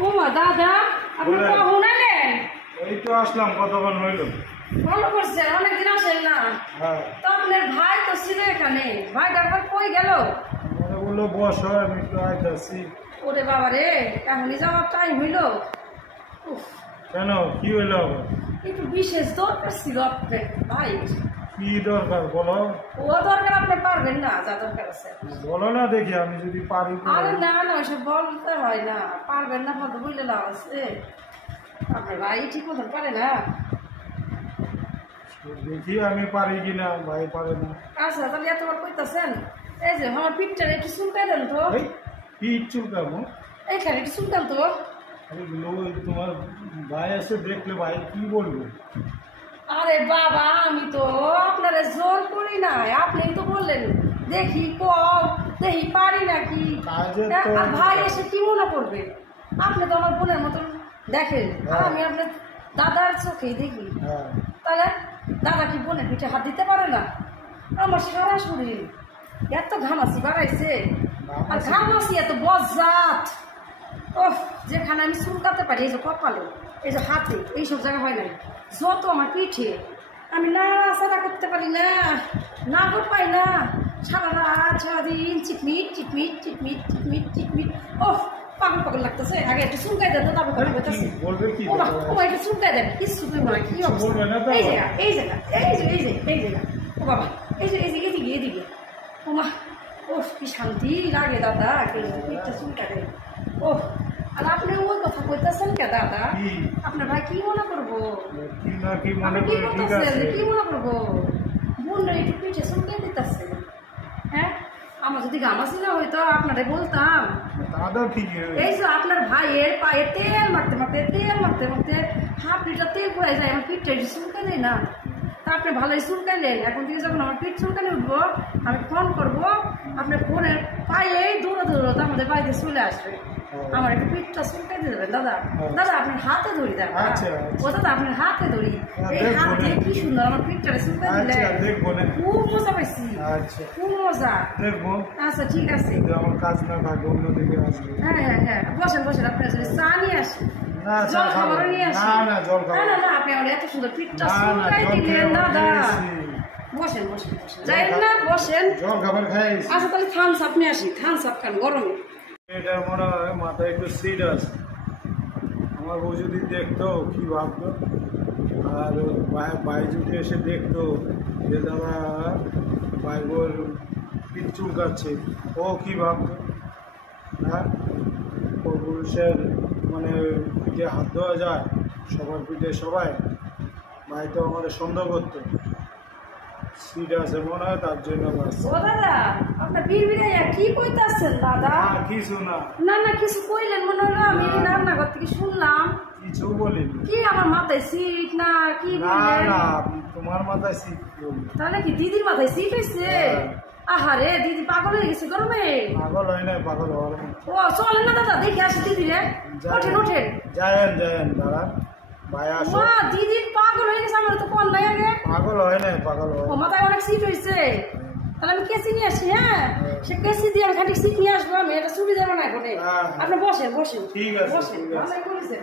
ও মা দাদা আপনি কখন এলেন? এই তো আসলাম, কতক্ষণ হইলো। ভালো করছেন, অনেকদিন আসেন না। হ্যাঁ, তো আপনার ভাই তো ছিল এখানে, ভাই একবার কই গেল? মনে বললো বসো, আমি একটু আইতাছি। ওরে বাবা রে, এখনই যাওয়ার টাইম হইলো। উফ, কেন, কি হইলো আবার? একটু বিশেষ দরকার ছিল আপনার ভাই। কি দরকার বলো? ও দরকার আপনি পারবেন না, যা দরকার আছে। বলো না দেখি, আমি যদি পারি তো। আরে না না, ওইসব বলতে হয় না, পারবেন না বলতে বুঝলে লাভ আছে। আপনার ভাই ঠিক মতন পারে না। দেখি আমি পারি কিনা, ভাই পারে না। আচ্ছা তাহলে এতবার কইতাছেন, এই যে আমার পিঠটা একটু চুলকাই দেন তো। এই পিঠ চুলকাবো? এইখানে একটু চুলকান তো। আরে তোমার ভাই আছে, দেখলে ভাই কি বলবে? আরে বাবা, আমি তো আপনার জোর করি না, আপনি তো বললেন দেখি দেখি পারি নাকি। আর ভাই এসে কি মনে করবে? আপনি তো আমার বোনের মতন দেখেন, আর আমি আপনার দাদার চোখেই দেখি। তাহলে দাদা কি বোনের পিঠে হাত দিতে পারে না? আমার সারা শরীর এত ঘামাসি বাড়াইছে, আর ঘামাসি এত বজ্জাত। ওহ, যেখানে আমি চুলকাতে পারি, এই যে কপালে, এই যে হাতে, এইসব জায়গা হয় নাই, যত আমার পিঠে আমি নাড়াচাড়া করতে পারি না, নাগর পাই না, সারা রাত সারাদিন চিটমিট চিটমিট চিটমিট চিটমিট চিটমিট। ওহ, পাগল পাগল লাগতেছে। আগে একটু চুলকাই দেন তো, তারপর বলবে কি? ও একটু চুলকাই দেন, কিছু না, কি অবস্থা? এই জায়গা এই জায়গা এই যে এই যে এই জায়গা, ও বাবা, এই যে এই যে এদিকে এদিকে, ও মা, ও কি শান্তি লাগে দাদা, পিঠটা চুলকা দেয়। ও, আর আপনি ওই কথা কইতেছেন কে দাদা? আপনার ভাই কি মনে করবো? কি মনে করবো? বোন একটু পিঠে চুলকে দিতেছে। হ্যাঁ, আমার যদি গামাছি না হইতো আপনারে বলতাম। এই যে আপনার ভাইয়ের পায়ে তেল মারতে মারতে হাফ লিটার তেল পড়ে যায়, আমার পিঠটা একটু চুলকে দেয় না। তা আপনি ভালোই চুলকাইলেন, এখন থেকে যখন আমার পিঠ চুলকানি উঠবো, আমি ফোন করবো, আপনার ফোনের পায়ে দৌড়ে আমাদের বাড়িতে চলে আসবে। আমার একটু পিঠটা চুলকাই দিয়ে দেবেন দাদা। দাদা আপনার হাতে ধরি, দাদা ও দাদা আপনার হাতে ধরি, এই হাত দিয়ে কি সুন্দর আমার পিঠটা চুলকাই দিলে, খুব মজা পাইছি, খুব মজা। আচ্ছা ঠিক আছে, হ্যাঁ হ্যাঁ হ্যাঁ, বসেন বসেন, আপনার চা নিয়ে আসেন, জল খাবারও নিয়ে আসেন। না না, আপনি আমার এত সুন্দর পিঠটা চুলকাই দিলেন দাদা। বসেন বসেন বসেন, যাই না বসেন। আচ্ছা তাহলে থামস আপ নিয়ে আসি, থামস আপ খান গরমে। এটা মনে হয় মাথায় একটু সিট আছে, আমার বউ যদি দেখতো কি ভাবতো, আর ভাই যদি এসে দেখতো যে দাদা ভাই বোর পিঠ চুলকাচ্ছে, ও কি ভাবতো? হ্যাঁ, ও পুরুষের মানে পিঠে হাত ধোয়া যায়, সবার পিঠে সবাই, ভাই তো আমাদের সন্দেহ করতো। সিট আছে মনে হয়, তার জন্য। ও দাদা, আপনার বিড়বিড়াইয়া কি কইতাছেন দাদা? কিছু না। না না, কিছু কইলেন মনে হলো, আমি রান্নাঘর থেকে শুনলাম। কিছু বলিনি। কি আমার মাথায় সিট না কি বললেন? না, তোমার মাথায় সিট। তাহলে কি দিদির মাথায় সিট হয়েছে? আহারে, দিদি পাগল হয়ে গেছে গরমে। পাগল হয় না, পাগল হওয়ার। ও চলেন না দাদা, দেখে আসি দিদি রে, ওঠেন ওঠেন। যায়েন দাঁড়ান, ভাই আসো। মা, দিদি পাগল হয়ে গেছে, আমার তো কোন নাই আগে। পাগল হয় না, পাগল হয়। ও মাথায় অনেক সিট হয়েছে, তাহলে আমি কেসি নিয়ে আসি। হ্যাঁ, সে কেসি দিয়ে আমি খালি সিট নিয়ে আসবো, আমি এটা চুরি যাবো না এখন। আপনি বসেন বসেন, ঠিক আছে, বসেন, ভালোই করেছেন।